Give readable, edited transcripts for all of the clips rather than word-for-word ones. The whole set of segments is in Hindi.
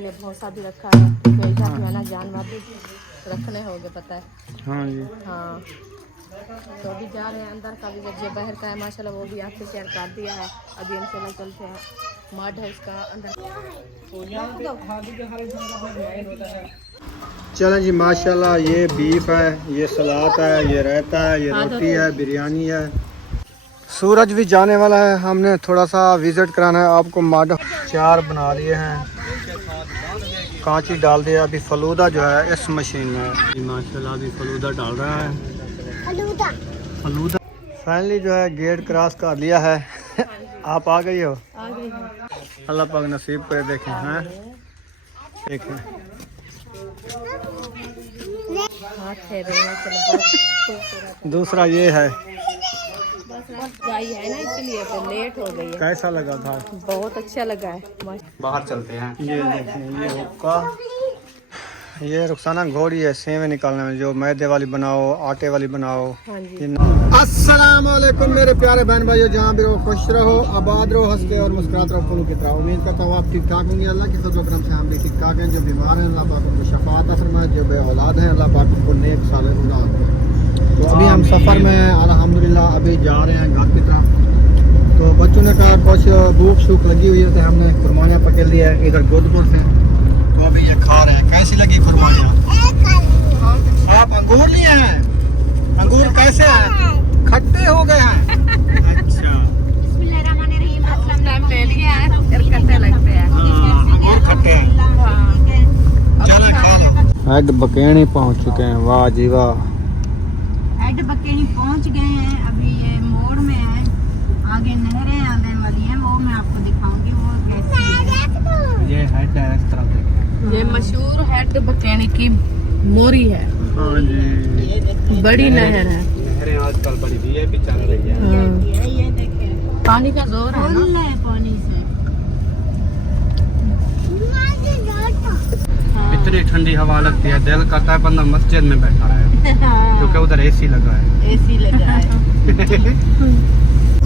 ने भौसा भी रखा है, बेजा भी है ना, जानवर भी रखने होंगे पता है। हाँ जी। हाँ, तो अभी जा रहे हैं अंदर का भी, जो बाहर का है माशाल्लाह वो भी आपसे शेयर कर दिया है। अभी हम चले चलते हैं, मड है इसका अंदर। चलें जी, माशाल्लाह ये बीफ है, ये सलाद है, ये रायता है, ये रोटी है, बिरयानी है। सूरज भी जाने वाला है, हमने थोड़ा सा विजिट कराना है आपको। मड 4 बना लिए हैं, कांची डाल दिया। अभी फलूदा जो है इस मशीन में है माशाल्लाह, अभी फलूदा डाल रहा है। फलूदा फाइनली जो है गेट क्रॉस कर लिया है। आप आ गई हो? आ गई है। अल्लाह पाक नसीब पे देखें। हैं देखें, दूसरा ये है। गाय है ना इसलिए तो लेट हो गई है। कैसा लगा था? बहुत अच्छा लगा है। बाहर चलते हैं। ये देखें, ये हुक्का, ये रुखसाना घोड़ी है सेवे निकालने में, जो मैदे वाली बनाओ, आटे वाली बनाओ। हाँ जी। अस्सलाम वालेकुम मेरे प्यारे बहन भाइयों, जहाँ भी रहो खुश रहो, आबाद रहो, हंसते और मुस्कुराते रहो फूलों की तरह। उम्मीद करता हूँ आप ठीक ठाक होंगे। अल्लाह की फजल करम से हम भी ठीक ठाक हैं। जो बीमार हैं अल्लाह पाक उनको शफात अता फरमाए, जो बे औलाद हैं अल्लाह पाक उनको नेक साले औलाद दें। तो अभी हम सफ़र में हैं अल्हम्दुलिल्लाह, अभी जा रहे हैं घर की तरफ। तो बच्चों ने कहा कुछ भूख शूख लगी हुई है, तो हमने खुरमानियाँ पकड़ ली है इधर गोदपुर से। तो अभी ये खा रहे हैं। कैसी लगी खुरमानियाँ? आप अंगूर लिए हैं? अंगूर कैसे हैं? खट्टे हो गए हैं। अच्छा, ले लिया है, फिर खट्टे लगते हैं। अंगूर खट्टे हैं। चलो खा लो। हेड बकेनी पहुंच चुके हैं। वाह जी वाह, हेड बकेनी पहुंच गए हैं। अभी ये मोड़ में है, आगे नहरें आने वाली हैं, वो मैं आपको दिखाऊंगी वो कैसी है। ये हेड है इस तरह से। ये मशहूर हेड बकेनी की मोरी है। हाँ जी, बड़ी नहर है। नहरें आजकल बड़ी भी है, भी चल रही है। ये देखिए पानी का जोर है ना। फुल है पानी से। इतनी ठंडी हवा लगती है, दिल करता है बंदा मस्जिद में बैठा है, क्योंकि उधर एसी लगा है। एसी लगा है।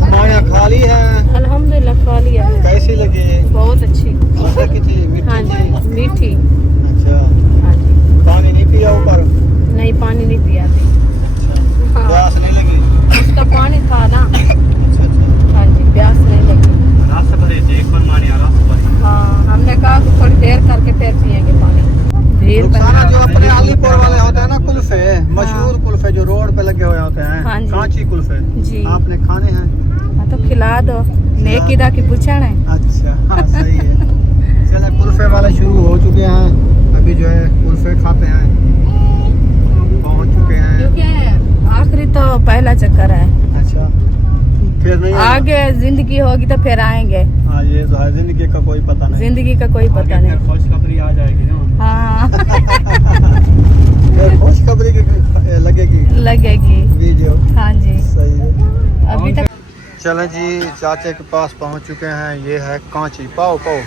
माया खा ली है अल्हम्दुलिल्लाह, खा लिया है। कैसी लगी? बहुत अच्छी। मज़े की थी? मीठी हाँ जी, थी? मीठी। अच्छा, हाँ जी। पानी नहीं पिया ऊपर? नहीं, पानी नहीं पिया थी। हाँ, प्यास नहीं लगी? उसका पानी था ना। अच्छा अच्छा, हाँ जी, प्यास नहीं लगी। रस भरी थी, एक फरमानी रस भरी। हाँ, हमने कहा कि थोड़ी देर करके फिर पियेंगे पानी। भीड़ रुखसाना जो अपने अलीपुर वाले होते हैं ना, कुल्फे, मशहूर कुल्फे जो रोड पे लगे हुए होते हैं, हाँ जी। कांची कुल्फे, जी। आपने खाने हैं? हाँ, तो खिला दो। नेकीदा की पूछा है। अच्छा, हाँ सही है। चले, कुल्फे वाले शुरू हो चुके हैं। अभी जो है कुल्फे खाते हैं, पहुंच चुके हैं। क्योंकि आखिरी तो पहला चक्कर है। अच्छा, फिर नहीं होगा? आगे जिंदगी होगी तो फिर आएंगे। हाँ, ये तो है, जिंदगी का कोई पता नहीं। जिंदगी का कोई पता आगे नहीं। फिर खुशखबरी आ जाएगी ना। हाँ। फिर खुशखबरी लगेगी लगेगी वीडियो। हाँ जी। सही है। अभी तक चलें जी, चाचे के पास पहुंच चुके हैं। ये है कांची, पाओ पाओ,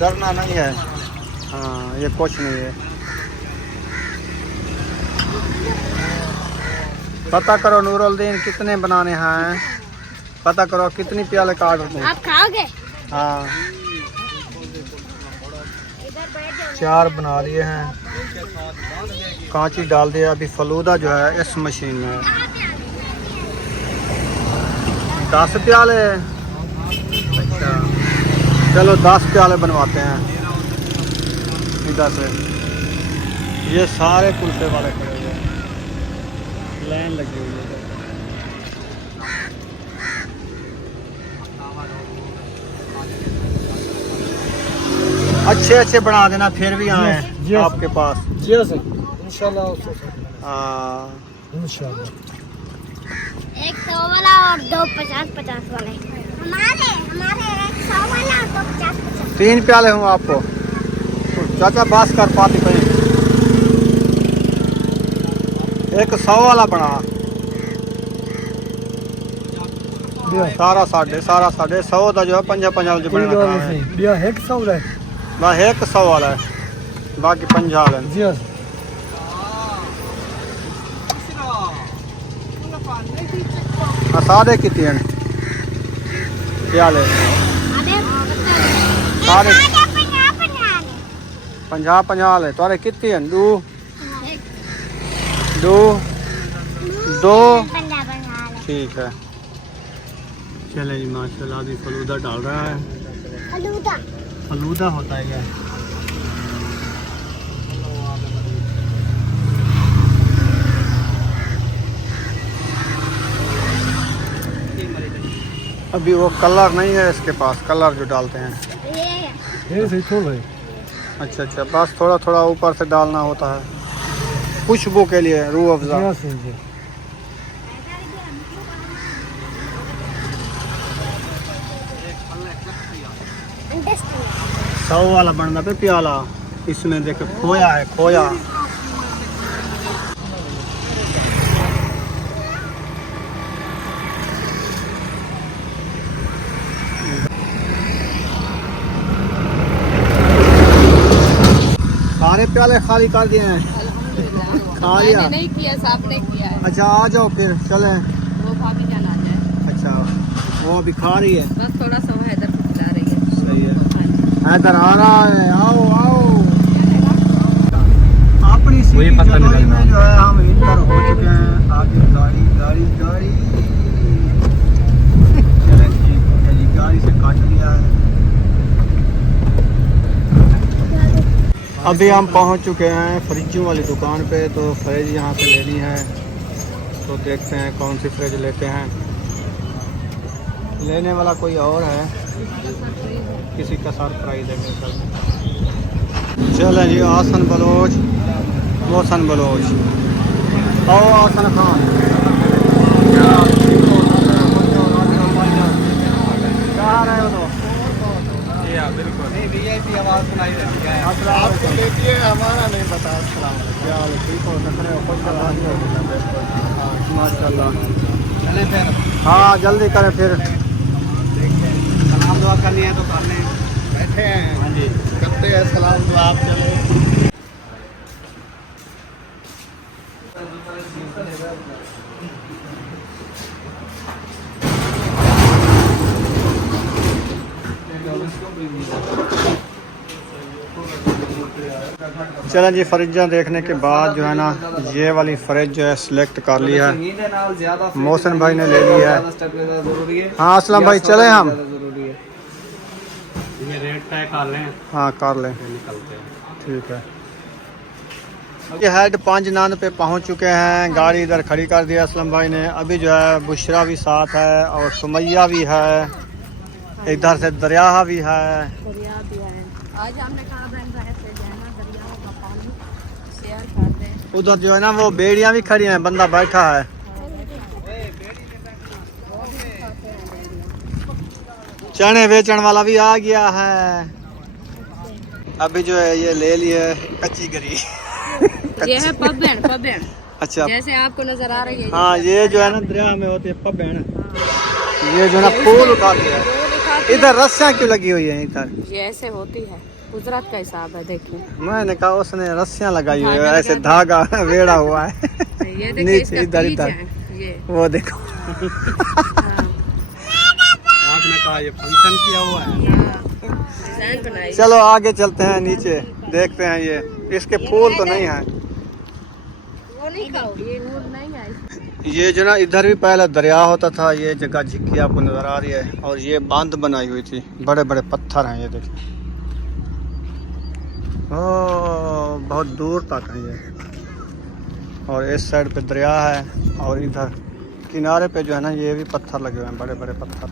डरना नहीं है। हाँ, ये कुछ नहीं है। पता करो नूरुद्दीन कितने बनाने हैं, पता करो कितनी प्याले काट रहे हैं। आप खाओगे? हाँ, 4 बना लिए हैं, कांची डाल दिया। अभी फलूदा जो है इस मशीन में है। 10 प्याले। अच्छा, चलो 10 प्याले बनवाते हैं इधर से। ये सारे कुल्फे वाले खड़े हुए हैं, लाइन लगी हुई है। अच्छे अच्छे बना देना, फिर भी आए आपके पास। इंशाल्लाह। हाँ, एक 100 वाला और 2 50-50 वाले। हमारे 100 वाला और 2 50-50। 3 प्याले हूँ आपको। चाचा बास कर पाती पे एक 100 वाला बना। सारा साढ़े 100 का जो है 50-50 जो बना है। एक 100 है। बस एक 100 वाला है, बाकी 50 वाला है। सादे कितने प्याले? सारे 50 ले तोरे कितनी है? दो ठीक है। चले जी माशाल्लाह अभी फलूदा डाल रहा है। फलूदा होता है क्या? अभी वो कलर नहीं है इसके पास, कलर जो डालते हैं। अच्छा अच्छा, बस थोड़ा थोड़ा ऊपर से डालना होता है खुशबू के लिए, रूह अफ़ज़ा। सौ वाला बनना पे प्याला, इसमें देखो खोया है, खोया। सारे प्याले खाली कर दिए हैं? खा लिया? मैंने नहीं किया, साहब ने किया है। अच्छा आ जाओ फिर चले। वो भाभी जान आ जाए। अच्छा, वो अभी खा रही है? बस थोड़ा सा वो हैदर को खिला रही है। सही है, हैदर आ रहा है, आओ आओ। अपनी सिटी जदोई में जो है हम इंटर हो चुके हैं। आगे गाड़ी गाड़ी गाड़ी चले जी, गाड़ी से काट लिया है। अभी हम पहुंच चुके हैं फ्रिजों वाली दुकान पे, तो फ्रिज यहाँ से लेनी है। तो देखते हैं कौन सी फ्रिज लेते हैं। लेने वाला कोई और है, किसी का सरप्राइज है मेरे साथ। चलें जी, आसन बलोच, मोहसन बलोच, आओ आसन खान। कहाँ रहे हो तो? बिल्कुल नहीं, वीआईपी आवाज़ सुनाई देती है। आपको देखिए, हमारा नहीं पता। क्या हाल है? ठीक हो? नखरे खुश माशाल्लाह। चलें फिर? हाँ जल्दी करें फिर। सलाम दुआ करनी है तो कर लें। बैठे हैं? हाँ जी, करते हैं सलाम दुआ। आप चले। चलें जी, फ्रिजा देखने के बाद जो है ना, ये वाली फ्रिज जो है सिलेक्ट कर लिया है। मोहसन भाई ने ले लिया है। हाँ असलम भाई, चले हम? ये रेट तय कर लें? हाँ कर लें, ठीक है। ये हेड 5 नान पे पहुंच चुके हैं। गाड़ी इधर खड़ी कर दिया असलम भाई ने। अभी जो है बुशरा भी साथ है और सुमैया भी है, इधर से दरिया भी है। आज हमने कहा दरिया का पानी शेयर कर दें। उधर जो है ना वो बेड़ियां भी खड़ी हैं, बंदा बैठा है। चने बेचने वाला भी आ गया है। अभी जो है ये ले लिए कच्ची गरी। ये है पबेन, पबेन। अच्छा, जैसे आपको नजर आ रही है। हाँ ये जो है ना दरिया में होते हैं पबेन। ये जो है ना फूल उठा दिया है। इधर रस्सियाँ क्यों लगी हुई है? इधर ये ऐसे होती है, कुदरत का हिसाब है। देखिए, मैंने कहा उसने रस्सियाँ लगाई हुई है, ऐसे धागा वेड़ा हुआ है। ये देखिए, नीचे इधर इधर ये वो देखो। आपने कहा ये फंक्शन किया हुआ है। चलो आगे चलते हैं, नीचे देखते हैं। ये इसके फूल तो नहीं है। वो नहीं खाओ, ये नूर नहीं है। ये जो ना इधर भी पहले दरिया होता था। ये जगह झिक्की आपको नजर आ रही है, और ये बांध बनाई हुई थी। बड़े बड़े पत्थर हैं ये देखिए, बहुत दूर तक है ये। और इस साइड पे दरिया है, और इधर किनारे पे जो है ना ये भी पत्थर लगे हुए हैं, बड़े बड़े पत्थर।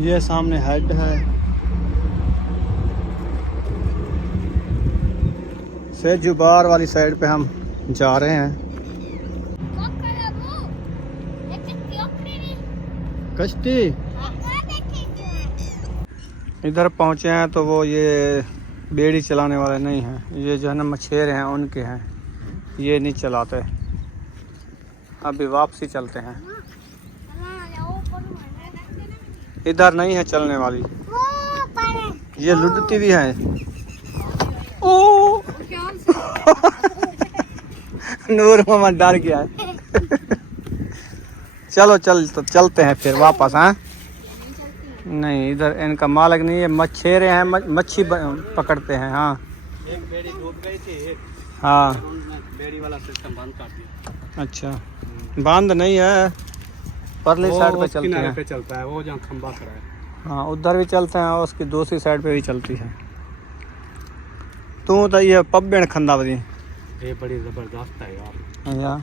ये सामने हेड है। से जुबार वाली साइड पे हम जा रहे हैं। कश्ती इधर पहुंचे हैं तो वो ये बेड़ी चलाने वाले नहीं हैं। ये जो है ना मछेरे हैं उनके हैं, ये नहीं चलाते। अभी वापसी चलते हैं। इधर नहीं है चलने वाली। ये लुटती भी है। ओ नूर मोहम्मद डर गया है। चलो चलते हैं फिर वापस। हाँ नहीं, इधर इनका मालिक नहीं है, मछेरे हैं, मच्छी पकड़ते हैं। हाँ एक बेड़ी डूब गई थी, हाँ। उन्होंने बेड़ी वाला सिस्टम बंद कर दिया। अच्छा, बांध नहीं है, परली साइड पे चलते किनारे हैं। पे चलता है वो जहाँ खंबा खड़ा है। हाँ उधर भी चलते हैं और उसकी दूसरी साइड पे भी चलती है। तू तो ये पब्बेण खंदावरी ये बड़ी जबरदस्त है यार। या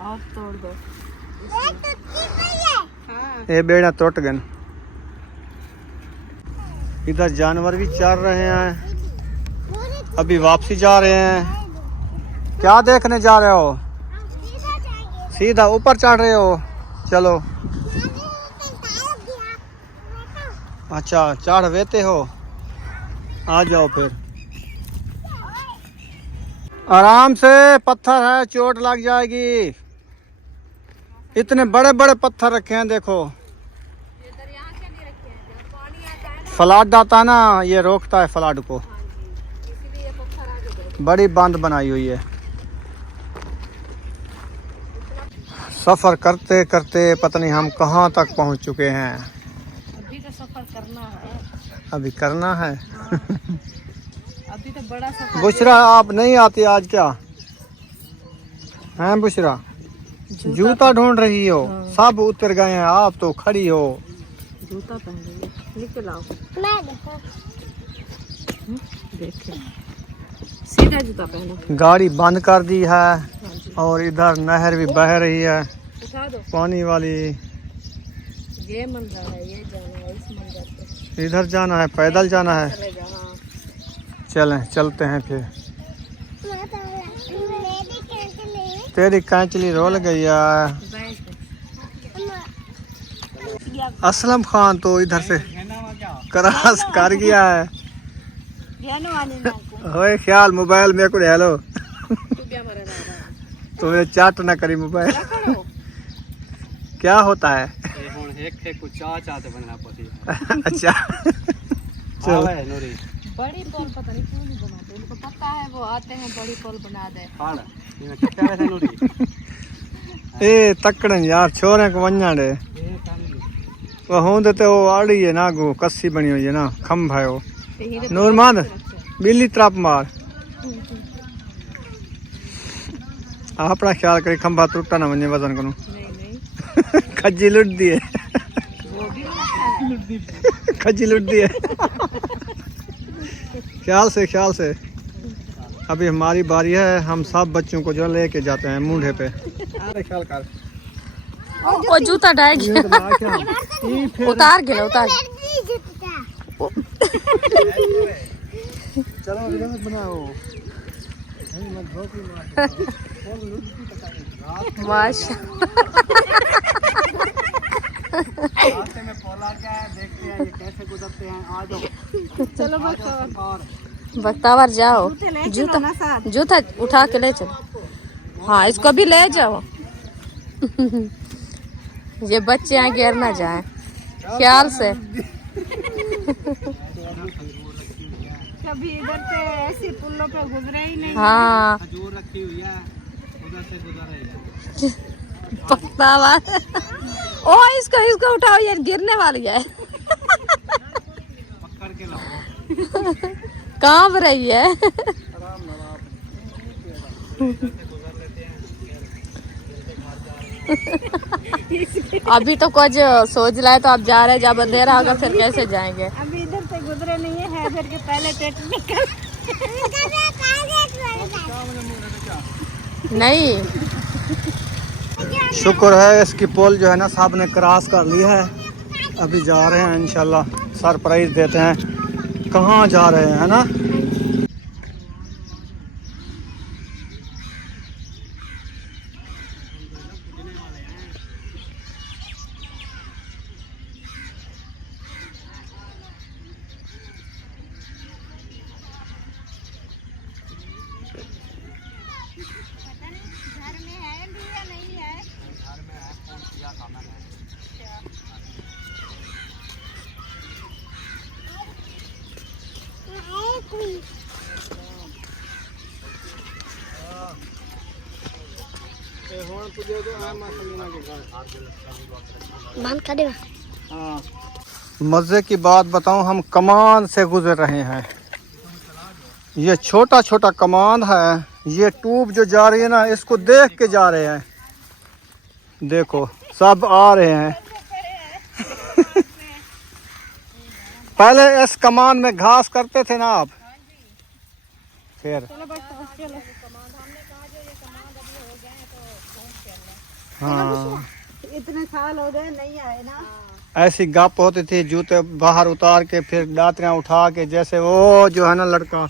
और तोड़ दो। ये बेड़ा टूट गए। इधर जानवर भी चल रहे हैं, अभी वापसी जा रहे हैं। क्या देखने जा रहे हो? सीधा ऊपर चढ़ रहे हो? चलो। अच्छा चढ़ वेते हो, आ जाओ फिर। आराम से, पत्थर है, चोट लग जाएगी। इतने बड़े बड़े पत्थर रखे हैं देखो। फ्लड आता ना, ये रोकता है फ्लड को। बड़ी बांध बनाई हुई है। सफर करते करते पता नहीं हम कहाँ तक पहुँच चुके हैं। अभी तो सफर करना है। अभी करना है। अभी तो बड़ा सफर। बुशरा आप नहीं आती आज क्या? हैं बुशरा? जूता ढूंढ रही हो? सब उतर गए हैं, आप तो खड़ी हो। जूता पहन रही है, निकल आओ। देखे सीधा जूता पहनो। गाड़ी बंद कर दी है हाँ जी। और इधर नहर भी बह रही है, उठा दो। पानी वाली। ये मंजर है, ये जाना है, इस मंजर पे इधर जाना है, पैदल जाना है। चले जाओ। हाँ। चलें, चलते हैं फिर। तेरी कैंचली रोल गई है। बैठ। असलम खान तो इधर से क्रॉस कर गया है। होए ख्याल मोबाइल में कुछ हेलो तू क्या मरे जा रहा है? तुम्हें चाट ना करी मोबाइल। क्या करो? क्या होता है? ये हुन एक कुछ चाहते बनना पड़ती अच्छा चल है नूरी बड़ी पोल पता नहीं क्यों नहीं बनाते, उनको पता है वो आते हैं बड़ी पोल बना दे। हां ये क्या है नूरी। ए तकड़न यार, छोरे को वन्या दे। ये काम वो होंदे ते वो आड़ी है ना, गो कस्सी बनी हुई है ना, खंभा है वो। नहीं नूरमान बिल्ली त्रप मार। अपना ख्याल करी, खंभा टूटा ना वने वजन को। नहीं खज्जी लुट दिए। वो भी लुट दी। खज्जी लुट दिए। ख्याल से अभी हमारी बारी है। हम सब बच्चों को जो लेके जाते हैं मूढ़े पे। ख्याल कर। ओ जूता डाल उतार गिरा उतार। चलो वीडियो मत बनाओ। माशा रास्ते में पोला क्या है, देखते हैं ये कैसे गुजरते हैं। आ जाओ चलो और बख्तावर जाओ। जूता उठा के ले चलो। हाँ इसको भी ले जाओ। ये बच्चे यहाँ गिर ना जाए, ख्याल से। कभी इधर से ऐसे पुलों पे गुजरे ही नहीं। हाँ खजूर रखी हुई है, उधर से गुजर रही है। बख्तावर ओ इसको उठाओ, ये गिरने वाली है। पकड़ के लाओ। कांप रही है। अभी तो कुछ सोच रहा है तो आप जा रहे हैं, जब अंधेरा होगा फिर कैसे जाएंगे? अभी इधर से गुजरे नहीं है, इधर के पहले टेट निकल। नहीं शुक्र है इसकी पोल जो है ना साहब ने क्रॉस कर ली है। अभी जा रहे हैं इंशाल्लाह, सरप्राइज देते हैं। कहाँ जा रहे हैं ना? हाँ, मज़े की बात बताऊं, हम कमान से गुजर रहे हैं। ये छोटा छोटा कमान है, ये ट्यूब जो जा रही है ना, इसको देख के जा रहे हैं। देखो सब आ रहे हैं। पहले इस कमान में घास करते थे ना आप? फिर हाँ, इतने साल हो गए नहीं आए ना। ऐसी गप होती थी, जूते बाहर उतार के फिर दातरियाँ उठा के, जैसे वो जो है ना लड़का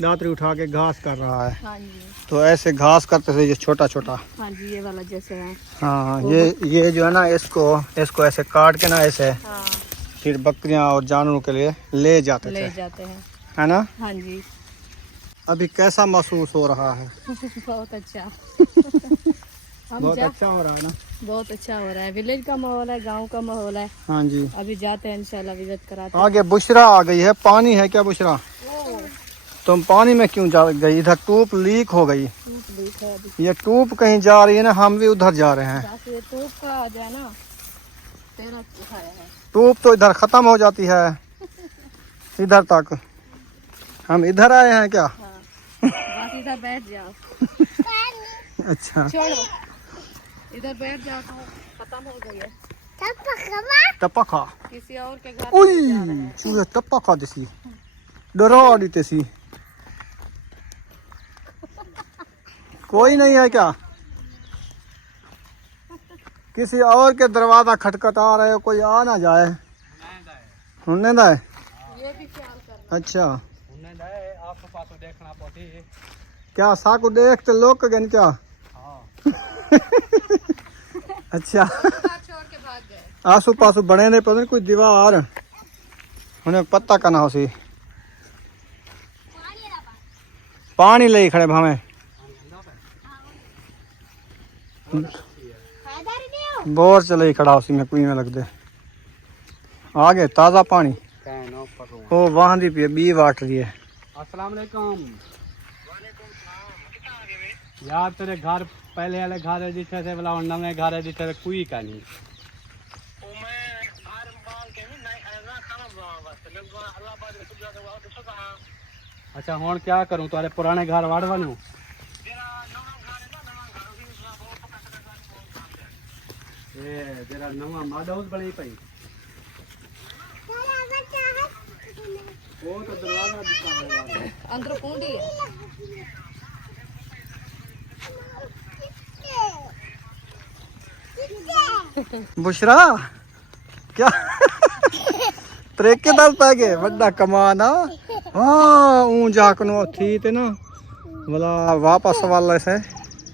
दातरी उठा के घास कर रहा है, हाँ जी, तो ऐसे घास करते थे ये छोटा छोटा। हाँ जी, ये वाला जैसे है। हाँ, ये जो है ना, इसको ऐसे काट के ना ऐसे हाँ, फिर बकरियां और जानवरों के लिए ले जाते ले थे, जाते हैं। है ना? हाँ जी। अभी कैसा महसूस हो रहा है? बहुत अच्छा। बहुत अच्छा हो रहा है ना? बहुत अच्छा हो रहा है। विलेज का माहौल है, गांव का माहौल है। हाँ जी। अभी जाते हैं इंशाल्लाह, विजिट कराते हैं। आगे बुशरा आ गई है। पानी है क्या बुशरा? तुम पानी में क्यों जा गई? इधर ट्यूब लीक हो गई। ये ट्यूब कहीं जा रही है ना, हम भी उधर जा रहे हैं। ये ट्यूब का आ जाए ना, तेरा उठाया है। ट्यूब तो इधर खत्म हो जाती है, इधर तक। हम इधर आए हैं क्या? हाँ, बस इधर बैठ जाओ। अच्छा, छोड़ो, इधर बैठ जाओ तो खत्म हो गई है। टप्पा खा। किसी और के घर ओई, जा रहे हैं। चूहे टप्पा खा देसी, डरा दी तेसी। कोई नहीं है क्या? किसी और के दरवाजा खटखटा रहे हो, कोई आ ना जाए। उन्ने दा है? ये भी ख्याल कर। अच्छा, उन्हें दे आपको पासो देखना पड़ती। क्या साकू देख तो लोग गन क्या? हाँ। अच्छा, छोड़ के भाग गए। आसू पासू बने नहीं, पता नहीं कोई दीवार उन्हें पत्ता करना हो सी। पानी ले खड़े भावे बोर चले खड़ा उसी में कुएं में लग दे। आगे ताज़ा पानी, ओ वहां दी पिए बी वाट रही है। अस्सलाम वालेकुम। यार तेरे घर पहले वाले घर है जिथे से बोला नवे घर है जिथे कोई का नहीं। अच्छा हुन क्या करूं, तुम्हारे पुराने घर वाड़ बनू? तेरा नवा माड हाउस बनी पई, वो तो दरवाजा दिखा है अंदर कुंडी है। बुशरा क्या तरीके दल पै गए बड़ा कमान आ। हाँ, ऊं जाकनो थी ते ना बोला वापस वाले से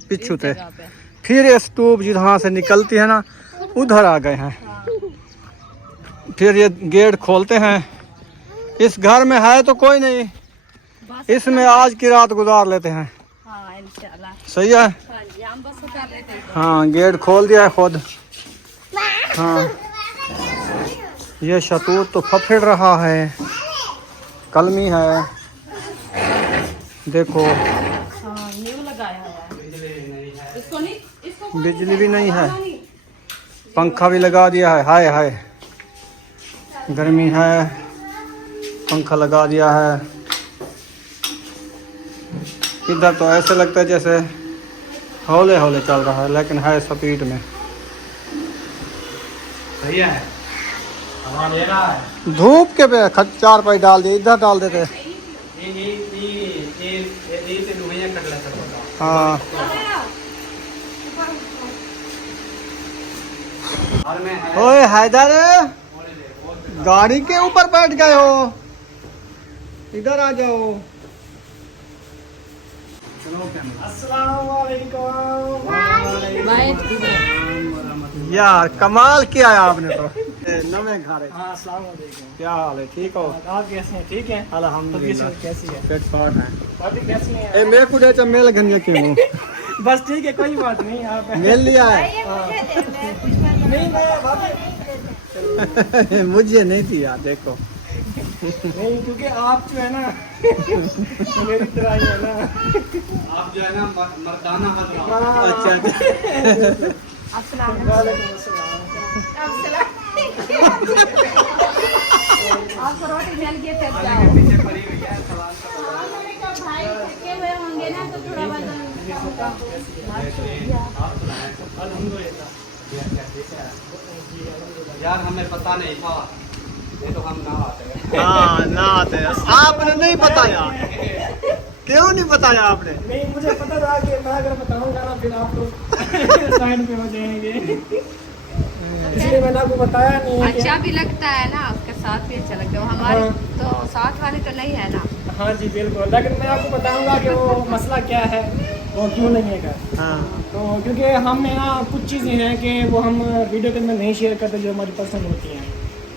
पिछू थे, फिर इस ट्यूब जहाँ से निकलती है ना उधर आ गए हैं। फिर ये गेट खोलते हैं। इस घर में है तो कोई नहीं, इसमें आज की रात गुजार लेते हैं। हाँ, इंशाल्लाह। सही है। हाँ जी, हम बस कर लेते हैं। हाँ, गेट खोल दिया है खुद। हाँ, ये शतूत तो फफड़ रहा है, कलमी है, देखो। हाँ, न्यू लगाया हुआ है। इसको नहीं, इसको बिजली भी नहीं है, पंखा भी लगा दिया है। हाय हाय, गर्मी है, पंखा लगा दिया है। इधर तो ऐसे लगता है जैसे हौले हौले चल रहा है, लेकिन है स्पीड में। सही है, हवा ले रहा है। धूप के पे चार पाई डाल दिए, इधर डाल देते। हाँ, ओए हैदर, गाड़ी के ऊपर बैठ गए हो, इधर आ जाओ। यार कमाल किया है आपने तो। नवे घर है। हाँ, अस्सलाम वालेकुम। क्या हाल है? ठीक हो? आप कैसे हैं? ठीक है अल्हम्दुलिल्लाह। कैसी है? फिट फाट है। भाभी कैसी हैं? ए मेरे को डेचा मेल घनिया क्यों? बस ठीक है, कोई बात नहीं। आप मेल लिया है? नहीं मैं भाभी मुझे नहीं दिया, देखो नहीं, क्योंकि आप जो है ना मेरी तरह ही है ना। आप जो है ना मर्दाना हजरा। अच्छा अस्सलाम वालेकुम अस्सलाम। आपको रोटी मिल गई फिर जाओ। पीछे पड़ी हुई है सलाद का। भाई थके हुए होंगे ना तो थोड़ा वजन अल्हम्दुलिल्लाह। यार हमें पता नहीं था, ये तो हम ना आते। हाँ ना आते आपने नहीं बताया, क्यों नहीं बताया आपने? नहीं, मुझे पता था कि मैं अगर बताऊंगा ना फिर आप लोग साइड पे हो जाएंगे, इसलिए मैंने आपको बताया नहीं है अच्छा भी लगता है ना, उसके साथ भी अच्छा लगता है। वो हमारे तो साथ वाले तो नहीं है ना। हाँ जी बिल्कुल, लेकिन मैं आपको बताऊंगा कि वो मसला क्या है, वो क्यों नहीं है। हाँ तो क्योंकि हमने ना कुछ चीज़ें हैं कि वो हम वीडियो के अंदर नहीं शेयर करते जो हमारी पर्सनल होती हैं।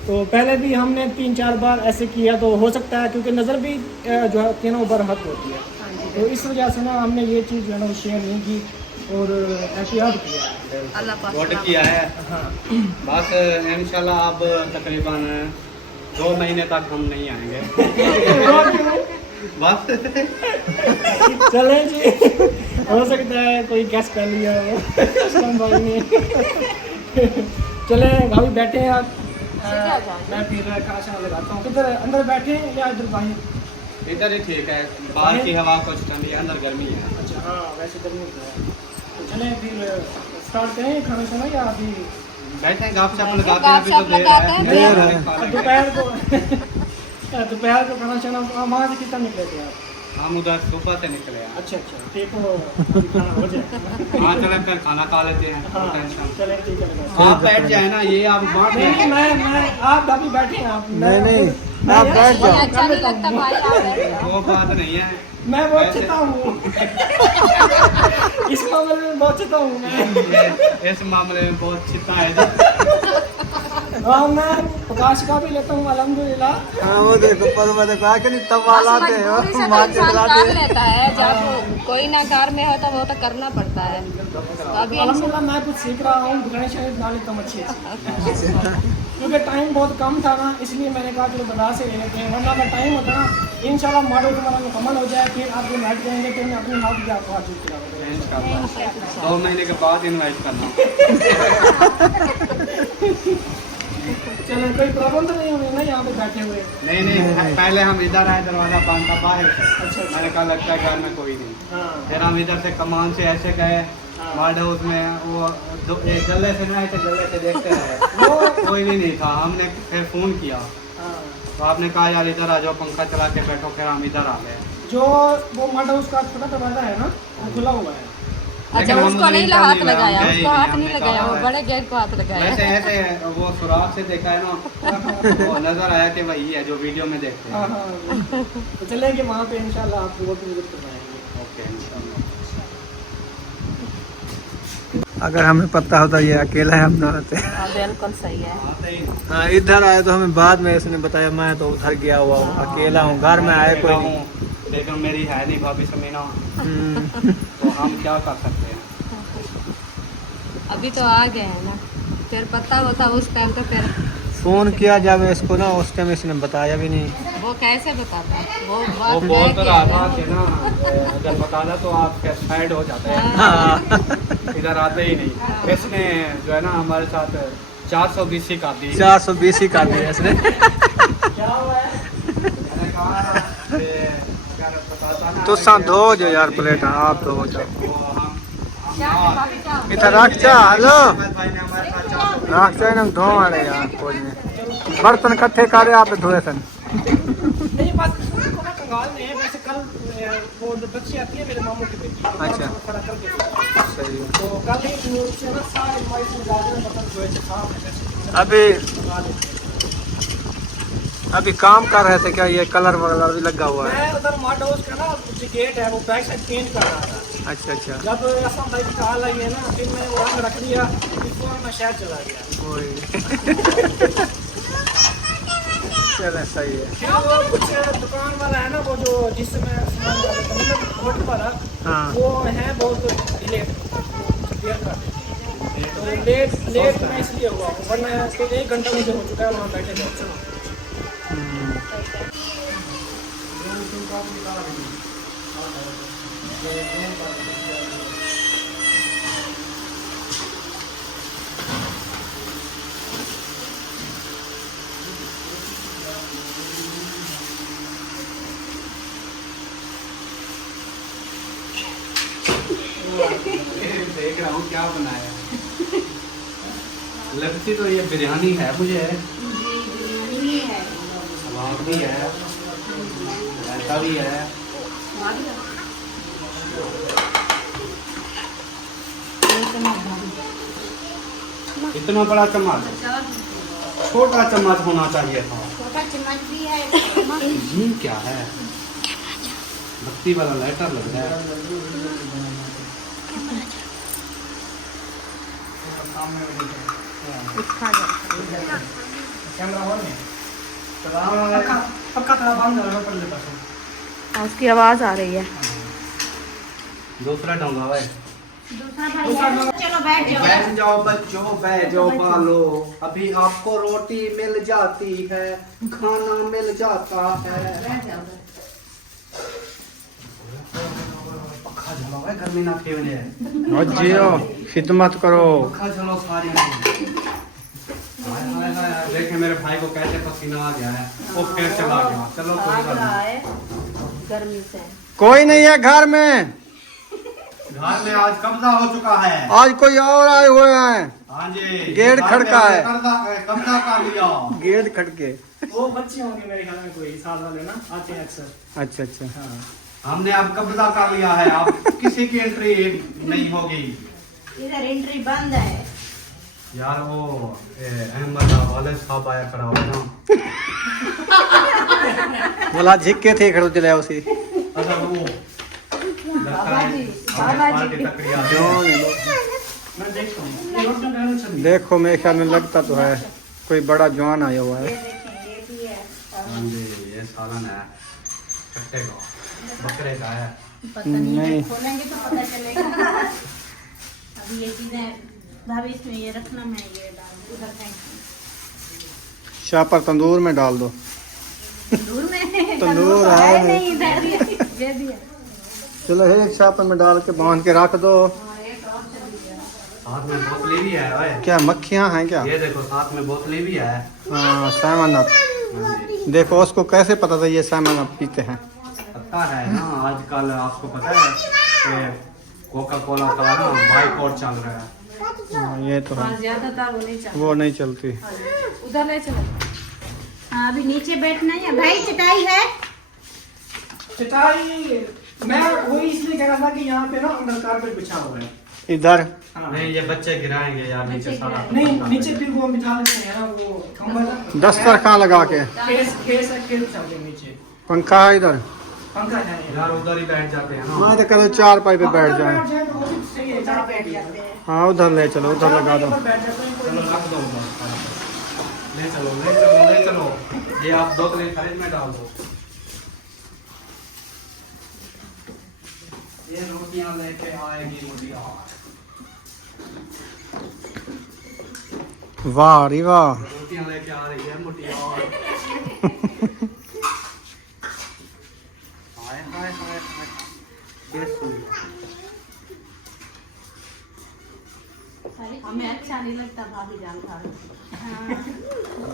तो पहले भी हमने 3-4 बार ऐसे किया, तो हो सकता है क्योंकि नज़र भी जो है ना वो बरहक होती है, तो इस वजह से ना हमने ये चीज़ जो है ना वो शेयर नहीं की और एहतियात किया। अल्लाह पाक वोट किया है। हाँ बस इंशाल्लाह अब तकरीबन 2 महीने तक हम नहीं आएंगे। बस चले जी, हो सकता है कोई गैस कर लिया हो असलम भाई ने। चले भाभी बैठे हैं आप, सीधा जाओ। मैं फिर खाना लगाता हूँ। किधर अंदर बैठे हैं या इधर बाहर? इधर ही ठीक है, बाहर की हवा कुछ ठंडी है, अंदर गर्मी है। अच्छा हाँ, वैसे गर्मी होता है। तो चले फिर स्टार्ट करें खाना खाना या अभी बैठे गपशप लगाते हैं, अभी तो देर लगाते हैं, है। देर है। दोपहर को दोपहर को खाना खाना वहाँ से कितना निकले थे आप? हम उधर सुबह से निकले हैं। अच्छा ठीक हो, खाना हो जाए। हाँ चले फिर खाना खा लेते हैं। हाँ टेंशन। चले ठीक है। आप बैठ जाए ना, ये आप बांट नहीं लें। मैं आप अभी बैठे हैं आप। नहीं आप बैठ जाओ। अच्छा नहीं लगता भाई, आप बैठ जाओ। वो बात नहीं है, मैं बहुत चिता हूँ इस मामले में बहुत चिता हूँ मैं। इस मामले में बहुत चिता है। हाँ मैं प्रकाश का भी लेता हूँ अल्हम्दुलिल्लाह। हाँ वो देखो पर मैं देखो आके नहीं तब वाला दे हो मजबूरी से तो मार इंसान चला कर दे। लेता है, जब कोई ना कार में हो तो वो तो करना पड़ता है। तो अभी अल्हम्दुलिल्लाह मैं कुछ सीख रहा हूँ, दुकान शायद बना लेता हूँ अच्छी क्योंकि टाइम बहुत कम था ना, इसलिए मैंने कहा चलो बाजार से ले लेते हैं, वरना अगर टाइम होता ना इंशाल्लाह मॉडल तुम्हारा मुकम्मल हो जाए फिर आप जो नाइट जाएंगे फिर मैं अपनी नाइट भी आपको हाजिर कराऊंगा। 2 महीने के बाद इनवाइट करना। चलो कोई प्रॉब्लम तो नहीं होगी ना यहाँ पे बैठे हुए? नहीं पहले हम इधर आए, दरवाजा बंद था बाहर से। अच्छा। मैंने कहा लगता है घर में कोई नहीं। हाँ फिर हम इधर से कमान से ऐसे गए वार्ड हाउस में, वो एक गले से ना ऐसे गले से देखते रहे, कोई भी नहीं था। हमने फिर फ़ोन किया हाँ। तो आपने कहा यार इधर आ जाओ, पंखा चला के बैठो। फिर हम इधर आ गए। जो वो मॉडल उसका छोटा दरवाजा है ना वो खुला हुआ है। अच्छा लेकिन हम उसको नहीं उधर हाथ नहीं लगाया, गए, उसको हाथ हमने नहीं लगाया, कहा वो है। बड़े गेट को हाथ लगाया। वैसे ऐसे वो सुराग से देखा है ना, वो नजर आया कि वही है जो वीडियो में देखते हाँ हैं। हाँ तो चलेंगे वहाँ पे इंशाल्लाह आपको वो विजिट करवाएंगे। ओके इंशाल्लाह। अगर हमें पता होता ये अकेला है हम ना आते। हाँ, बिल्कुल सही है। हाँ इधर आए तो हमें बाद में इसने बताया, मैं तो उधर गया हुआ हूँ, अकेला हूँ, घर में आया कोई नहीं। लेकिन मेरी है नहीं भाभी समीना, हम्म। तो हम क्या कर सकते हैं। अभी तो आ गए हैं ना, फिर पता होता उस टाइम तो फिर फोन किया जब इसको ना उस टाइम इसने बताया भी नहीं। वो कैसे बताता, वो वो बात बोल है तो कि- रहा था कि ना अगर बताना तो आप साइड हो जाते हैं, हाँ इधर आते ही नहीं। इसने जो है ना हमारे साथ 420 का दी। 420 ही कर दिया इसने। क्या हुआ है? मैंने कहा कि अगर बताता ना तो सा धो जो यार प्लेट आप धो जाओ। तो हम इधर रख जा। हेलो भाई ने हमारे साथ 420 रख जा ना धो वाले यार कोई नहीं। बर्तन इकट्ठे करे आप धोए सन। नहीं बस उसको ना कंगाल में है, वैसे कल वो बच्ची आती है मेरे मामू की बेटी। अच्छा। थोड़ा कल के सही है। तो कल ही उससे ना सारे मोबाइल से ज़्यादा मतलब जो है साफ है अभी लगा देते हैं। अभी काम कर रहे थे क्या? ये कलर वगैरह भी लगा हुआ है? मैं उधर मार्ट हाउस का ना जो गेट है वो बैक साइड चेंज कर रहा था। अच्छा अच्छा जब असम भाई की कॉल आई है ना फिर मैं वो रंग रख दिया, फिर मैं शहर चला गया। वही। चले सही है। फिर वो कुछ दुकान वाला है ना वो जो जिससे मैं सामान डाला था मतलब होटल वाला, हाँ वो है बहुत लेट देर का। तो लेट मैं इसलिए हुआ हूँ, वरना फिर 1 घंटा मुझे हो चुका है वहाँ बैठे बैठे। देख रहा हूँ क्या बनाया। लगती तो ये बिरयानी है मुझे। बिरयानी है। सलाद भी है, रायता भी है। इतना बड़ा चम्मच, छोटा चम्मच होना चाहिए था। छोटा चम्मच भी है। ये क्या है? बत्ती वाला लाइटर लग रहा है। कैमरा ऑन है। पक्का थोड़ा बंद कर कर लेता हूँ। हाँ, उसकी आवाज़ आ रही है। दूसरा डोंगा है। दूसरा भाई है। चलो बैठ जाओ। बैठ जाओ बच्चों, बैठ जाओ पालो। अभी आपको रोटी मिल जाती है, खाना मिल जाता है। बैठ जाओ। पक्का झलो है, गर्मी ना फेवने। जियो खिदमत करो। पक्का झलो सारी। हाय हाय हाय, देखे मेरे भाई को कैसे पसीना आ गया है। वो फिर चला गया। चलो कोई बात नहीं। गर्मी से कोई नहीं है घर में। घर में आज कब्जा हो चुका है। आज कोई और आए हुए हैं। हाँ जी, गेट घर में खड़का है। कब्जा कर लिया। गेट खटके। वो बच्चे होंगे मेरे ख्याल में, कोई साल वाले ना आते हैं अक्सर। अच्छा अच्छा। हाँ। हमने अब कब्जा कर लिया है। अब किसी की एंट्री नहीं होगी। इधर एंट्री बंद है। यार वो अहमद वाले साहब आया खड़ा हो ना। बोला झिक्के थे खड़ो चले उसी। अच्छा वो लगता है पार्टी तकरीया मैं देखता हूँ। ये रोटी डालना चाहिए। देखो मेरे ख्याल में लगता तो है कोई बड़ा जवान आया हुआ है। ये देखें, ये भी है। हाँ जी, ये सालन है कट्टे का, बकरे का है। नहीं खोलेंगे तो पता चलेगा। अभी ये चीजें भाभी इसमें ये रखना, मैं ये डाल उधर फेंक शाह पर तंदूर में डाल दो। तंदूर में। तंदूर तो है नहीं इधर ये भी है। चलो एक शाह पर में डाल के बांध के रख दो। साथ में बोतलें भी है ओए। क्या मक्खियां हैं क्या? ये देखो साथ में बोतलें भी है। हाँ सैमन अप। देखो उसको कैसे पता था ये सैमन अप पीते हैं? पता है ना, आजकल आपको पता है कि कोका कोला का ना बाइकआउट चल रहा है। हाँ, ये तो है। ज्यादातर वो नहीं चाहिए। वो नहीं चलती। उधर ले चलो। हाँ अभी नीचे बैठना है भाई। चटाई है। चटाई मैं वही इसलिए कह रहा था कि यहाँ पे ना अंदर कारपेट बिछा हुआ है। इधर हाँ। नहीं ये बच्चे गिराएंगे यार नीचे सारा। नहीं नीचे फिर वो बिठा लेते हैं ना, वो कंबल दस्तरखान लगा के केस केस बिछाते हैं नीचे। पंखा है इधर। पंखा है यार उधर ही बैठ जाते हैं ना। हाँ तो करो चार पाई पे बैठ जाए। तो वो भी सही है, चार बैठ जाते हैं। हाँ उधर ले चलो, उधर लगा दो। बैठ जाते हैं। चलो रख दो उधर। ले चलो ले चलो ले चलो। ये आप बोतलें फ्रिज में डाल दो। ये रोटियां लेके आएगी मुझे। वाह री वाह। रोटियां लेके आ रही है मुटिया। हाय हाय हाय हाय, ये सुन। हमें अच्छा नहीं लगता भाभी जान खा।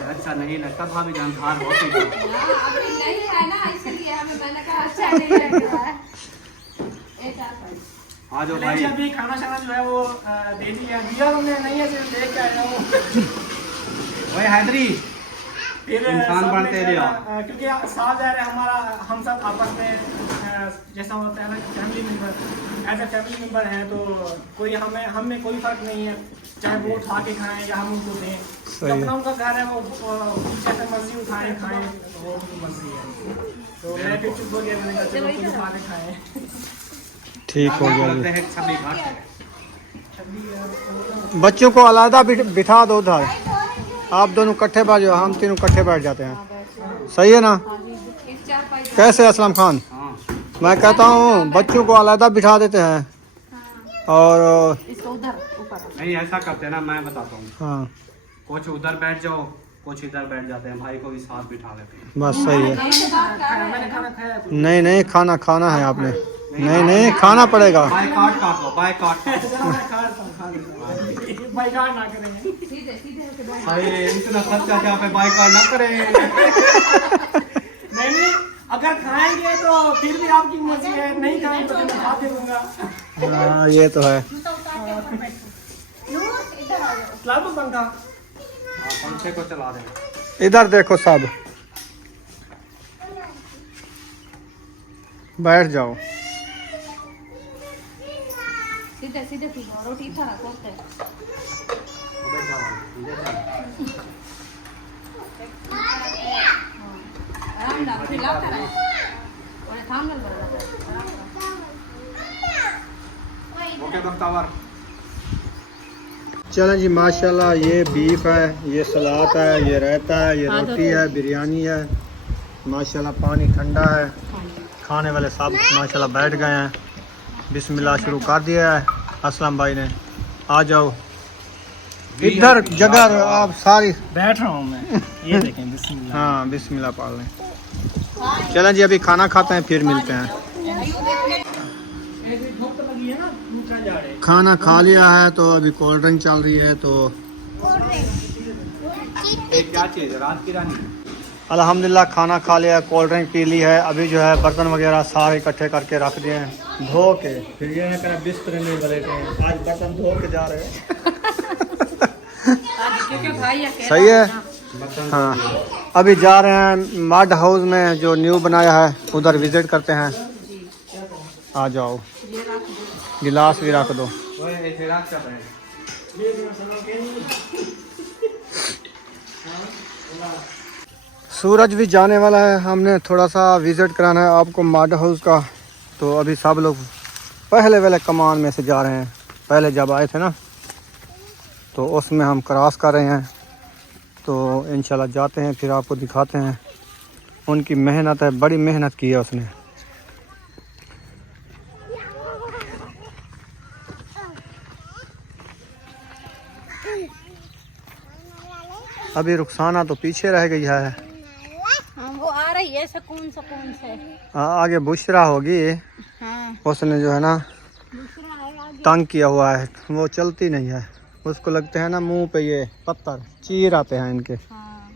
अच्छा नहीं लगता भाभी जान खार बहुत ही। अभी नहीं है ना, इसलिए हमें मैंने कहा अच्छा नहीं लग रहा है। आ जाओ चलिए भाई। जी, अभी खाना शाना जो है वो दे दिया हमने, नहीं है सिर्फ लेके आया हूँ। भाई हैदरी फिर इंसान सब बनते में जो है रहो। ना, क्योंकि साथ जा रहे हमारा, हम सब आपस में जैसा होता है ना family member, as a family member है, तो कोई हम में कोई फर्क नहीं है, चाहे वो उठा के खाएं या हम उनको दें। तो अपना उनका घर है, वो पीछे से मर्जी उठाएं खाएं, वो उनकी मर्जी है। तो मैं फिर चुप हो गया, मैंने कहा चलो कुछ उठा के खाएं। ठीक हो लगते गया। हैं छब्बी घाट। बच्चों को अलहदा बिठा दो उधर। आप दोनों इकट्ठे बैठ जाओ, हम तीनों इकट्ठे बैठ जाते हैं। सही है ना? कैसे असलम खान? हाँ मैं कहता हूँ बच्चों को अलहदा बिठा देते हैं और इसको उधर ऊपर। नहीं ऐसा करते हैं ना, मैं बताता हूँ। हाँ कुछ उधर बैठ जाओ, कुछ इधर बैठ जाते हैं, भाई को भी साथ बिठा लेते हैं। बस सही है। मैंने खाना खाया है। नहीं नहीं, खाना खाना है आपने। नहीं नहीं, खाना पड़ेगा। बाय कार्ड काट लो, बाय कार्ड। भाई कार्ड ना करेंगे। भाई इतना खर्चा क्या पे बाय कार्ड ना करें। नहीं, अगर खाएंगे तो फिर भी आपकी मर्जी है, नहीं खाएंगे तो मैं खा दे दूंगा। हाँ ये तो है। चला दो पंखा। पंखे को चला दें। इधर देखो सब, बैठ जाओ। सीधे सीधे रोटी था कोते आराम ना खिलाओ कर और थाम न बना ओके बख्तावर। चलें जी, माशाल्लाह ये बीफ है, ये सलाद है, ये रायता है, ये रोटी है, बिरयानी है। माशाल्लाह पानी ठंडा है। खाने वाले सब माशाल्लाह बैठ गए हैं। बिस्मिल्लाह शुरू कर दिया है असलम भाई ने। आ जाओ इधर, जगह आप सारी। बैठ रहा हूँ मैं। ये देखें, बिस्मिल्लाह। हाँ बिस्मिल्लाह पढ़ लें। चलें जी, अभी खाना खाते हैं, फिर मिलते हैं। खाना खा लिया है तो अभी कोल्ड ड्रिंक चल रही है। तो क्या चीज़ है रात की रानी? अल्हम्दुलिल्लाह खाना खा लिया, कोल्ड ड्रिंक पी ली है। अभी जो है बर्तन वगैरह सारे इकट्ठे करके रख दिए हैं धो के। फिर ये है बिस्तर नहीं बलेटे हैं, आज बर्तन धो के जा रहे हैं। सही है। हाँ अभी जा रहे हैं मड हाउस में, जो न्यू बनाया है, उधर विजिट करते हैं। आ जाओ, गिलास भी रख दो। सूरज भी जाने वाला है, हमने थोड़ा सा विजिट कराना है आपको मड हाउस का। तो अभी सब लोग पहले वाले कमान में से जा रहे हैं। पहले जब आए थे ना, तो उसमें हम क्रॉस कर रहे हैं। तो इंशाल्लाह जाते हैं, फिर आपको दिखाते हैं। उनकी मेहनत है, बड़ी मेहनत की है उसने। अभी रुखसाना तो पीछे रह गई है। वो आ रही है सुकून सुकून से। आगे बुशरा होगी। हाँ। उसने जो है ना तंग किया हुआ है, वो चलती नहीं है। उसको लगते हैं ना मुंह पे ये पत्थर चीर आते हैं इनके। हाँ।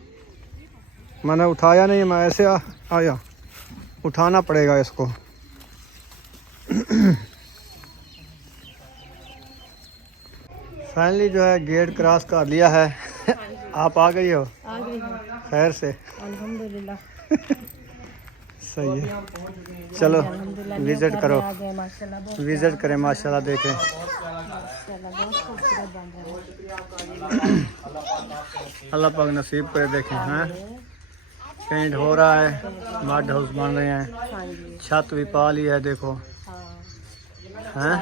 मैंने उठाया नहीं, मैं ऐसे आया। उठाना पड़ेगा इसको। फाइनली जो है गेट क्रॉस कर लिया है। आप आ गई हो? आ गई खैर से? अल्हम्दुलिल्लाह। सही है, चलो विजिट करो। माशाल्लाह विजिट करें, माशाल्लाह देखें। बहुत खूबसूरत बन रहा है। अल्लाह पाक नसीब करे देखें। हैं पेंट हो रहा है, मड हाउस बन रहे हैं, छत भी पा ली है। देखो हैं,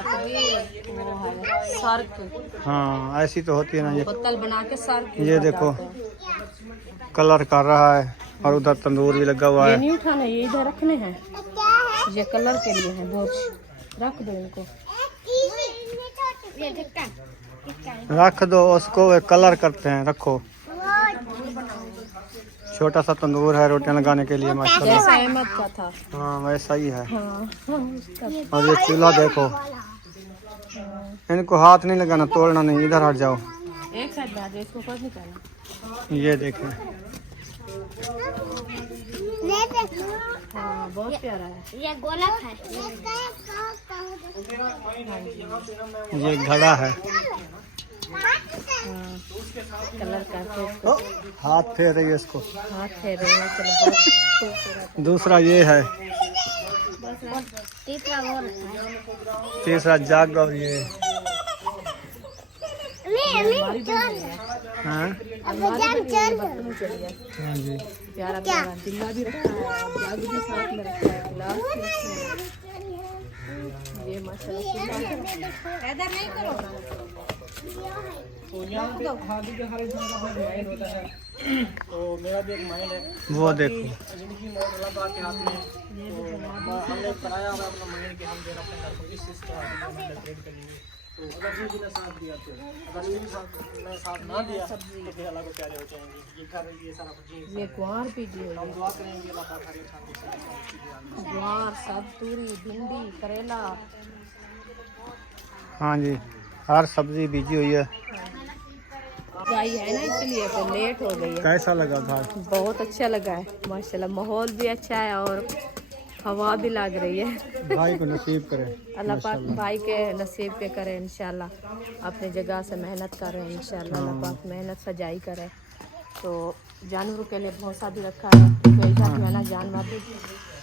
सर्क हाँ ऐसी तो होती है ना। ये पत्तल बना के सर्क ये देखो कलर कर रहा है, और उधर तंदूर भी लगा हुआ ये है। नहीं उठाने, ये इधर रखने हैं। ये कलर के लिए है, बोझ रख दो इनको। रख दो उसको, वे कलर करते हैं। रखो, छोटा सा तंदूर है रोटियां लगाने के लिए माशाल्लाह। जैसा अहमद का था। हाँ वैसा ही है। हाँ, उसका और ये चूल्हा देखो, इनको हाथ नहीं लगाना, तोड़ना नहीं। इधर हट जाओ। एक साइड में इसको कुछ नहीं करना। ये देखें, हाँ बहुत प्यारा है। ये गोलक है। ये घड़ा है। कलर करके ओ, हाथ फेर रही है इसको। हाथ फेरे हैं। चलो बहुत खूबसूरत। दूसरा ये है, तीसरा गोल है। तीसरा जग, और ये हाँ हाँ जी। प्यारा प्यारा दिल्ला भी रखा है, जग भी साथ में रखा है, गिलास भी रखे हैं। ये माशाल्लाह इधर नहीं करो। तो यहाँ पे खादी के हर इंसान का अपना माइंड होता है। तो मेरा भी एक माइंड है। वो देखो, जिंदगी मौत अल्लाह पाक के हाथ में। तो हमने बनाया हुआ अपना माइंड कि हम जो अपने घर को इस चीज़ का डेकोरेट करेंगे। तो अगर जी ने साथ दिया तो, अगर जी ने साथ ना दिया तो फिर अल्लाह को प्यारे हो जाएंगे। ये घर ये सारा कुछ ये ग्वार भी जी हम दुआ करेंगे अल्लाह पाक हर इंसान को सलामत ग्वार, सब तूरी, भिंडी, करेला। हाँ जी, हर सब्जी बीजी हुई है। गाय है ना इसलिए तो लेट हो गई है। कैसा लगा भाई? बहुत अच्छा लगा है माशाल्लाह, माहौल भी अच्छा है और हवा भी लग रही है। भाई को नसीब करे। अल्लाह पाक भाई के नसीब पे करे इंशाल्लाह। अपने जगह से मेहनत करे इंशाल्लाह, अल्लाह पाक मेहनत सजाई करे। तो जानवरों के लिए भौसा भी रखा है, क्योंकि इधर जो है ना जानवर भी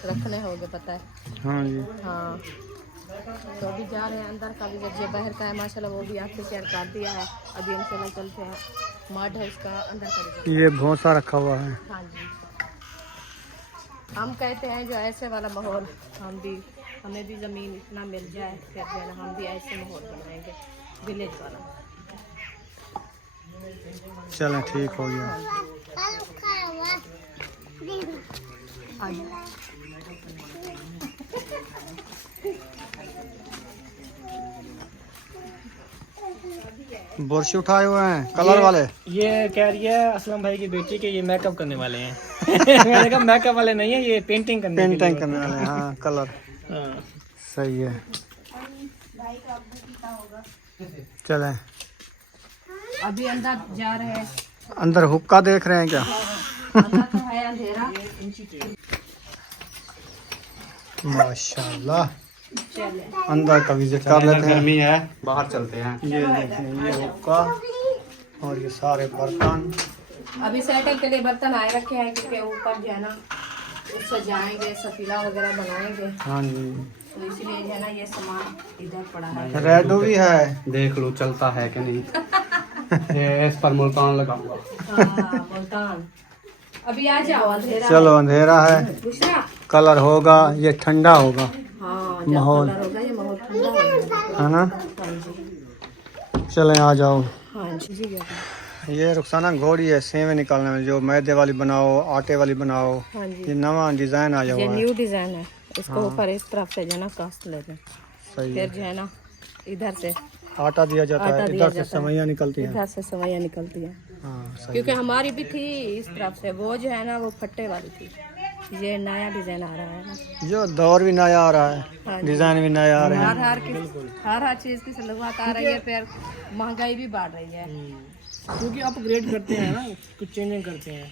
रखने होंगे, पता है। हाँ जी। हाँ, तो अभी जा रहे हैं अंदर का भी जो बाहर का है माशाल्लाह वो भी आपसे शेयर कर दिया है। अभी इंशाल्लाह चलते हैं, मड है इसका अंदर का। ये भौसा रखा हुआ है। हाँ जी, हम कहते हैं जो ऐसे वाला माहौल हमें भी ज़मीन इतना मिल जाए, फिर जो है ना हम भी ऐसे माहौल बनाएंगे विलेज वाला। चलें ठीक हो गया। आइए। बुरश उठाए हुए हैं कलर वाले। ये कह रही है असलम भाई की बेटी के ये मेकअप करने वाले हैं। मैंने कहा मेकअप वाले नहीं है, ये पेंटिंग करने वाले। हाँ कलर हाँ। सही है। चलें अभी अंदर जा रहे हैं। अंदर हुक्का देख रहे हैं क्या? अंदर तो है अंधेरा। माशाल्लाह। चले अंदर का विजिट कर लेते हैं। गर्मी है, बाहर चलते हैं। ये देखें, ये हुक्का और ये सारे बर्तन। अभी सेटिंग के लिए बर्तन आए रखे हैं, क्योंकि ऊपर जो है ना सजाएंगे, सफीला वगैरह बनाएंगे, हाँ जी। तो इसलिए जो है ना ये सामान इधर पड़ा है। रेडो भी है, देख लो चलता है कि नहीं। ये इस पर मुल्तान लगाऊंगा। हाँ, मुल्तान। अभी आ जाओ, अंधेरा चलो अंधेरा है, बुशरा। कलर होगा, ये ठंडा होगा। हाँ, माहौल होगा, ये माहौल ठंडा होगा। है ना। हाँ जी, चलें आ जाओ। हाँ जी। ये रुखसाना घोड़ी है सेवे निकालने में, जो मैदे वाली बनाओ, आटे वाली बनाओ। हाँ जी, ये नवा डिजाइन आ ये जाओ। न्यू डिजाइन है। इसको ऊपर इस तरफ से जो है ना कास्ट लेते हैं, सही फिर है। जो है ना इधर से आटा दिया जाता आटा है, दिया इधर से जाता है। सवैयाँ निकलती हैं। इधर से सवैयाँ निकलती हैं। हाँ सही। क्योंकि हमारी भी थी इस तरफ से, वो जो है ना वो फट्टे वाली थी। ये नया डिजाइन आ रहा है ना, जो दौर भी नया आ रहा है, हाँ जी। डिजाइन भी नया आ रहे हैं। हर चीज की सलूआत आ रही है, फिर महंगाई भी बढ़ रही है। क्योंकि अपग्रेड करते हैं ना, कुछ चेंजिंग करते हैं।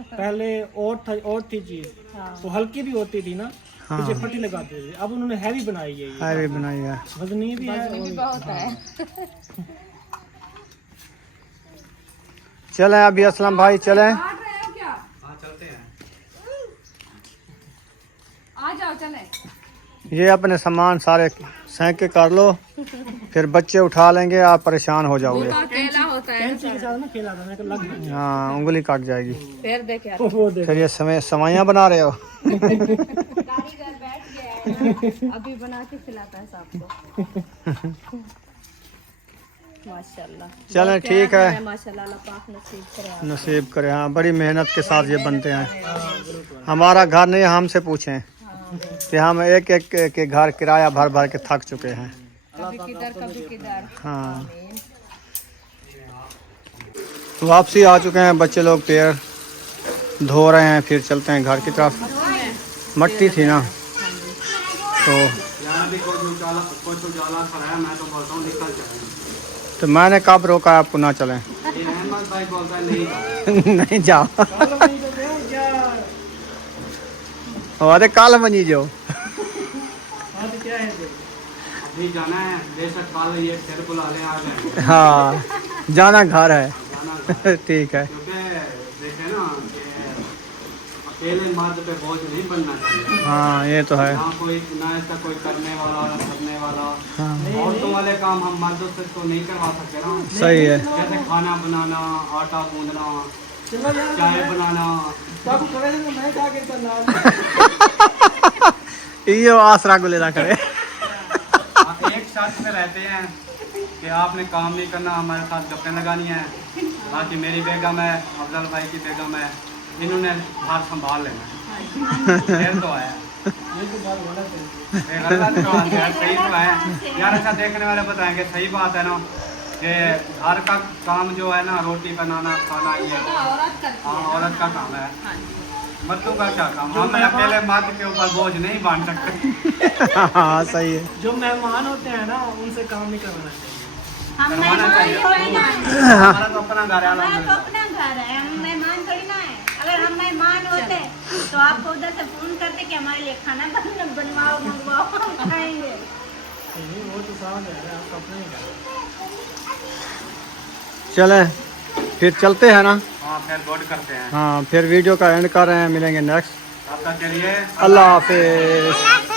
पहले और थी चीज, हाँ। तो हल्की भी होती थी ना, पीछे पट्टी लगाते थे। अब उन्होंने हैवी बनाई है, ये हैवी बनाई है। वजनी भी है। भी बहुत है। चलें अभी असलम भाई चलें। काट रहे हो क्या? हाँ चलते हैं। आ जाओ चले। ये अपने सामान सारे सैंके कर लो, फिर बच्चे उठा लेंगे, आप परेशान हो जाओगे। अकेला होता है कैंची के साथ ना खेला था, मेरे को लग गया। हाँ उंगली काट जाएगी। फिर देख यार, वो देख, फिर ये सवैयाँ बना रहे हो। कारीगर बैठ गया है ना, अभी बना के खिलाता है सबको। माशाल्लाह। चलें बहुत ठीक प्यारा है, माशाल्लाह, अल्लाह पाक नसीब करे। नसीब करे। हाँ बड़ी मेहनत के साथ ये बनते हैं। हमारा घर नहीं, हमसे पूछें कि हम एक एक के घर किराया भर भर के थक चुके हैं। कभी किधर कभी किधर। हाँ वापसी आ चुके हैं, बच्चे लोग पैर धो रहे हैं, फिर चलते हैं घर की तरफ। मट्टी थी ना तो यहाँ भी कुछ उजाला खड़ा है, मैं तो बोलता हूँ निकल जाए। तो मैंने कब रोका आपको ना चलें। ये अहमद भाई बोलता है नहीं नहीं जाओ। अरे कल बनी जो अभी जाना है, बेशक कल ये फिर बुला लें आ जाए। हाँ जाना घर है। जाना है। ठीक है। क्योंकि देखे ना कि अकेले मर्द पे बोझ नहीं बनना चाहिए। हाँ ये तो है। ना कोई ना ऐसा कोई करने वाला करने वाला। हाँ औरतों वाले काम हम मर्दों से तो नहीं करवा सकते ना। सही है। जैसे खाना बनाना, आटा गूंदना, चाय बनाना। सब करे तो मैं क्या करता ये आसरा को लेना करे। एक शर्त में रहते हैं कि आपने काम नहीं करना, हमारे साथ गप्पें लगानी है। बाकी मेरी बेगम है, अफजल भाई की बेगम है, इन्होंने हाथ संभाल लेना है। फिर तो आया ये तो बात गलत है। गलत बात है, सही तो है यार। अच्छा देखने वाले बताएंगे सही बात है ना कि घर का काम जो है ना, रोटी बनाना खाना, ये औरत करती हाँ है। औरत का काम है। हाँ जी। मर्दों का क्या काम, हम अकेले मर्द के ऊपर बोझ नहीं बांध सकते। हाँ सही है। जो मेहमान होते हैं ना उनसे काम नहीं करवाना चाहिए। हम करवाना मेहमान चाहिए। थोड़ी ना है। हमारा तो अपना घर है हमारा तो अल्हम्दुलिल्लाह। अपना घर है, हम मेहमान थोड़ी ना है। अगर हम मेहमान होते तो आपको उधर से फोन करते कि हमारे लिए खाना बनवाओ मंगवाओ, हम खाएंगे। नहीं वो तो साफ है, आप अपना ही करें। चलें फिर चलते हैं ना। हाँ फिर बोर्ड करते हैं। हाँ फिर वीडियो का एंड कर रहे हैं, मिलेंगे नेक्स्ट। तब तक के लिए अल्लाह हाफिज।